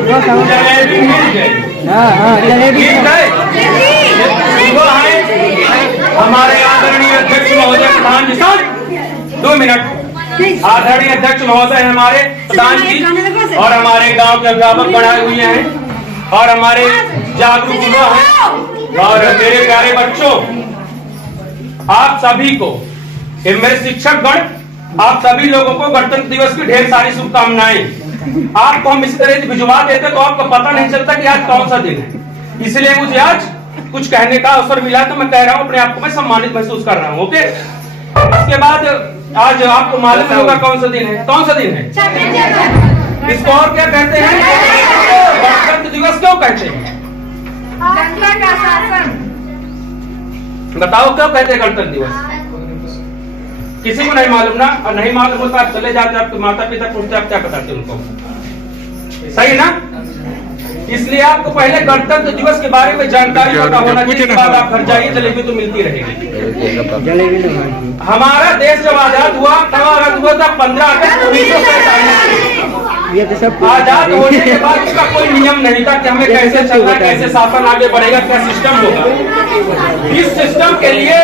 जलेबी मिल गई। ठीक है, वो है हमारे आदरणीय अध्यक्ष महोदय प्रधान जी। Sir 2 minute. आदरणीय अध्यक्ष महोदय हमारे प्रधान जी और हमारे गांव के अभिभावक बनाए हुए हैं और हमारे जागरूक युवा हैं और मेरे प्यारे बच्चों, आप सभी को, मेरे शिक्षक गण, आप सभी लोगों को गणतंत्र दिवस की ढेर सारी शुभकामनाएं। आपको हम इस तरह से भिजवा देते तो आपको पता नहीं चलता कि आज कौन सा दिन है, इसलिए मुझे आज कुछ कहने का अवसर मिला तो मैं कह रहा हूं, अपने आप को मैं सम्मानित महसूस कर रहा हूं। ओके, इसके बाद आज आपको मालूम होगा कौन सा दिन है। कौन सा दिन है? इसको और क्या कहते हैं? गणतंत्र दिवस क्यों कहते हैं? जनता का शासन। बताओ क्यों कहते हैं गणतंत्र दिवस? किसी को नहीं मालूम ना, और नहीं मालूम होता आप चले जाते, आपके माता पिता पूछते आप क्या बताते उनको, सही ना? इसलिए आपको पहले गणतंत्र दिवस के बारे में जानकारी पता होना चाहिए, इसके बाद आप घर जाइए, जलेबी तो मिलती रहेगी। हमारा देश जब आजाद हुआ तब आजाद हुआ था 15 अगस्त 1947। आजाद होने के बाद इसका कोई नियम नहीं था कि हमें कैसे चलना, कैसे शासन आगे बढ़ेगा, क्या सिस्टम होगा। इस सिस्टम के लिए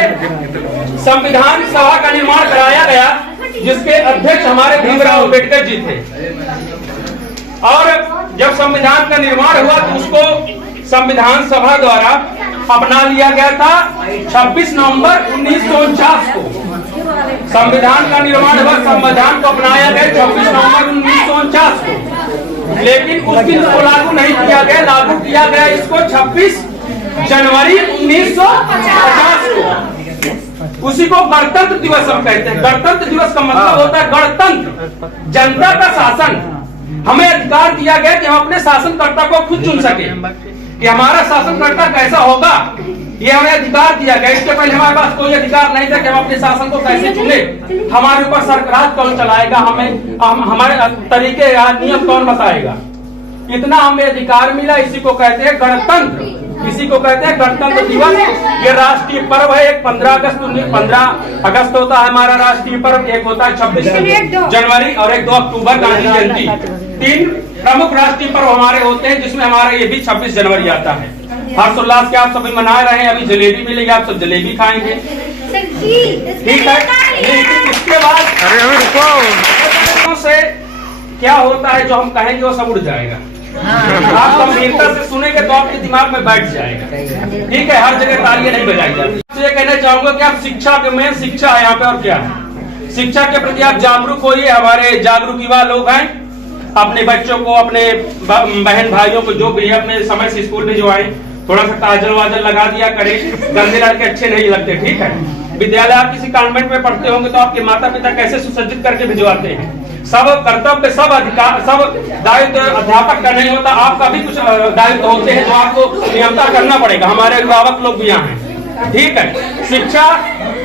संविधान सभा का निर्माण कराया गया, जिसके अध्यक्ष हमारे भीमराव अम्बेडकर जी थे। और जब संविधान का निर्माण हुआ तो उसको संविधान सभा द्वारा अपना लिया गया था 26 नवंबर 1949 को। संविधान का निर्माण हुआ, संविधान को अपनाया गया 26 नवंबर 1949 को, लेकिन उस दिन को लागू नहीं किया गया, लागू किया गया इसको 26 जनवरी 1950 को। उसी को गणतंत्र दिवस हम कहते हैं। गणतंत्र दिवस का मतलब होता है गणतंत्र, जनता का शासन। हमें अधिकार दिया गया कि हम अपने शासनकर्ता को खुद चुन सके, कि हमारा शासनकर्ता कैसा होगा, ये हमें अधिकार दिया गया। इसके पहले हमारे पास कोई अधिकार नहीं था कि हम अपने शासन को कैसे चुने, हमारे ऊपर सरकार कौन चलाएगा, हमारे तरीके नियम कौन बताएगा। इतना हमें अधिकार मिला, इसी को कहते हैं गणतंत्र, इसी को कहते हैं गणतंत्र दिवस। ये राष्ट्रीय पर्व है। एक 15 अगस्त होता है हमारा राष्ट्रीय पर्व, एक होता है 26 जनवरी और एक 2 अक्टूबर गांधी जयंती। 3 प्रमुख राष्ट्रीय पर्व हमारे होते हैं, जिसमें हमारा ये भी 26 जनवरी आता है। हर्षोल्लास के आप सभी मना रहे हैं। अभी जलेबी मिलेगी, आप सब जलेबी खाएंगे, ठीक है। लेकिन इसके बाद से क्या होता है, जो हम कहेंगे वो सब उड़ जाएगा। आप गंभीरता से सुनेंगे तो आपके दिमाग में बैठ जाएगा, ठीक है। हर जगह तालियां नहीं बजाई जाती। ये कहना चाहूंगा कि आप शिक्षा के में शिक्षा है यहाँ पे, और क्या है, शिक्षा के प्रति आप जागरूक होइए। हमारे जागरूक युवा लोग हैं, अपने बच्चों को, अपने बहन भाइयों को, जो भी अपने समय से स्कूल में जो आए, थोड़ा सा काजल वाजल लगा दिया करें, गंदे लड़के अच्छे नहीं लगते, ठीक है। विद्यालय आप किसी कॉन्वेंट में पढ़ते होंगे तो आपके माता पिता कैसे सुसज्जित करके भिजवाते हैं। सब कर्तव्य, सब अधिकार, सब दायित्व अध्यापक का नहीं होता, आपका भी कुछ दायित्व होते हैं जो आपको नियमता करना पड़ेगा। हमारे अभिभावक लोग भी यहाँ हैं, ठीक है। शिक्षा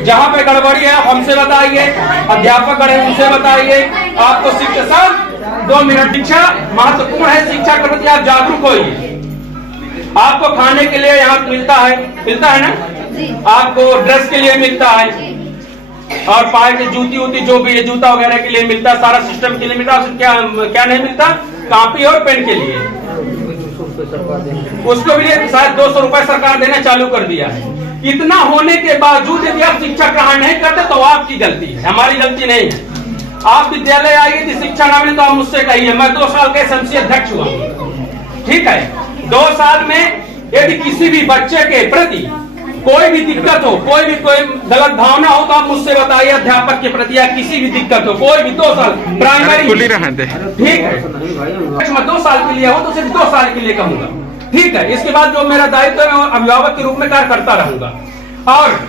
जहाँ पे गड़बड़ी है आप हमसे बताइए, अध्यापक गण उनसे बताइए। आपको शिक्षा, सब 2 मिनट, शिक्षा महत्वपूर्ण है। शिक्षा के प्रति आप जागरूक होइए। आपको खाने के लिए यहाँ मिलता है ना, आपको ड्रेस के लिए मिलता है, और पाए के जूती उती जो भी है, जूता वगैरह के लिए मिलता है, सारा सिस्टम के लिए मिलता है। क्या नहीं मिलता? कॉपी और पेन के लिए, उसको भी शायद 200 रुपए सरकार देना चालू कर दिया है। इतना होने के बावजूद यदि आप शिक्षा ग्रहण नहीं करते तो आपकी गलती है, हमारी गलती नहीं है। आप विद्यालय आइए यदि शिक्षा ना मिले तो आप मुझसे कहिए। मैं 2 साल के एसएमसी अध्यक्ष हुआ, ठीक है। 2 साल में यदि किसी भी बच्चे के प्रति कोई भी दिक्कत हो, कोई गलत भावना हो तो आप मुझसे बताइए। अध्यापक के प्रति या किसी भी दिक्कत हो, कोई भी 2 साल प्राइमरी, ठीक है। मैं 2 साल के लिए हो तो सिर्फ 2 साल के लिए कहूंगा, ठीक है। इसके बाद जो मेरा दायित्व है मैं अभिभावक के रूप में कार्य करता रहूंगा। और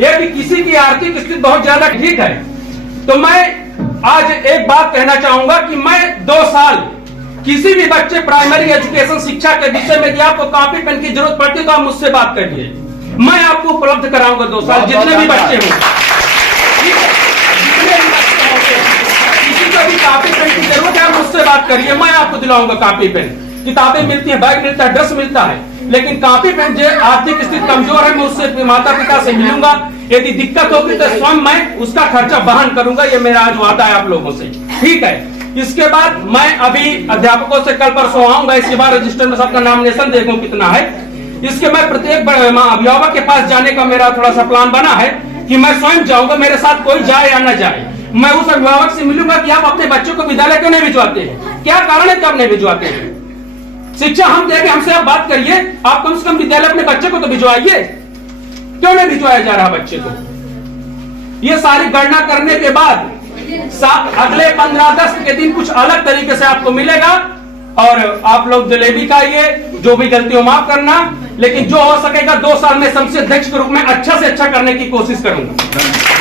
यदि किसी की आर्थिक स्थिति बहुत ज्यादा ठीक है तो मैं आज एक बात कहना चाहूंगा कि मैं 2 साल किसी भी बच्चे प्राइमरी एजुकेशन शिक्षा के विषय में यदि आपको कॉपी पेन की जरूरत पड़ती है तो आप मुझसे बात करिए, मैं आपको उपलब्ध कराऊंगा। 2 साल जितने भी बच्चे हों, ठीक है, जितने भी बच्चे होंगे, किसी को भी कॉपी पेन की जरूरत है आप मुझसे बात करिए, मैं आपको दिलाऊंगा कॉपी पेन। किताबें मिलती है, बैग मिलता है, ड्रेस मिलता है, लेकिन कॉपी पेन जो आर्थिक स्थिति कमजोर है मैं उससे माता पिता से मिलूंगा। यदि दिक्कत होगी तो स्वयं मैं उसका खर्चा वहन करूंगा। ये मेरा आज वादा है आप लोगों से, ठीक है। इसके बाद मैं अभी अध्यापकों से कल परसों आऊंगा, इसके बाद रजिस्टर में सबका नामिनेशन देखूं कितना है। इसके मैं प्रत्येक अभिभावक के पास जाने का मेरा थोड़ा सा प्लान बना है कि मैं स्वयं जाऊंगा, मेरे साथ कोई जाए या न जाए। मैं उस अभिभावक से मिलूंगा कि आप अपने बच्चों को विद्यालय क्यों नहीं भिजवाते हैं, क्या कारण है कब नहीं भिजवाते हैं। शिक्षा हम देंगे, हमसे आप बात करिए, आप कम से कम विद्यालय अपने बच्चे को तो भिजवाइए, क्यों नहीं भिजवाया जा रहा बच्चे को। ये सारी गणना करने के बाद अगले 15 अगस्त के दिन कुछ अलग तरीके से आपको मिलेगा। और आप लोग जलेबी खाइए, जो भी गलती हो माफ करना, लेकिन जो हो सकेगा 2 साल में संसद अध्यक्ष के रूप में अच्छा से अच्छा करने की कोशिश करूंगा।